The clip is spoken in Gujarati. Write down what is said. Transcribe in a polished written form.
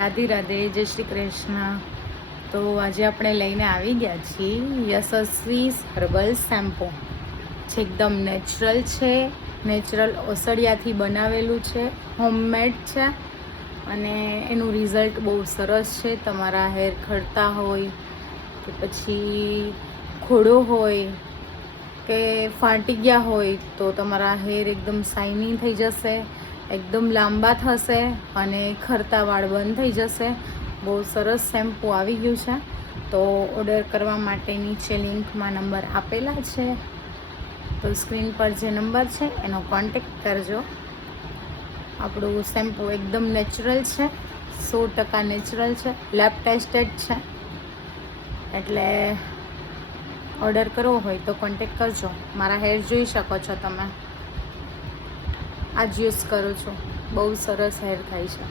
રાધે રાધે, જય શ્રી કૃષ્ણ. તો આજે આપણે લઈને આવી ગયા છીએ યશસ્વી હર્બલ શેમ્પૂ. છે એકદમ નેચરલ છે, નેચરલ ઓસડિયાથી બનાવેલું છે, હોમમેડ છે અને એનું રિઝલ્ટ બહુ સરસ છે. તમારા હેર ખરતા હોય કે પછી ખોડો હોય કે ફાટી ગયા હોય તો તમારા હેર એકદમ શાઇની થઈ જશે, એકદમ લાંબા થશે અને ખરતા વાળ બંધ થઈ જશે. બહુ સરસ શેમ્પૂ આવી ગયું છે. તો ઓર્ડર કરવા માટે નીચે લિંકમાં નંબર આપેલા છે, તો સ્ક્રીન પર જે નંબર છે એનો કોન્ટેક્ટ કરજો. આપણું શેમ્પૂ એકદમ નેચરલ છે, 100% નેચરલ છે, લેબ ટેસ્ટેડ છે. એટલે ઓર્ડર કરવો હોય તો કોન્ટેક્ટ કરજો. મારા હેર જોઈ શકો છો તમે, આ જ યુઝ કરું છું. બહુ સરસ હેર થાય છે.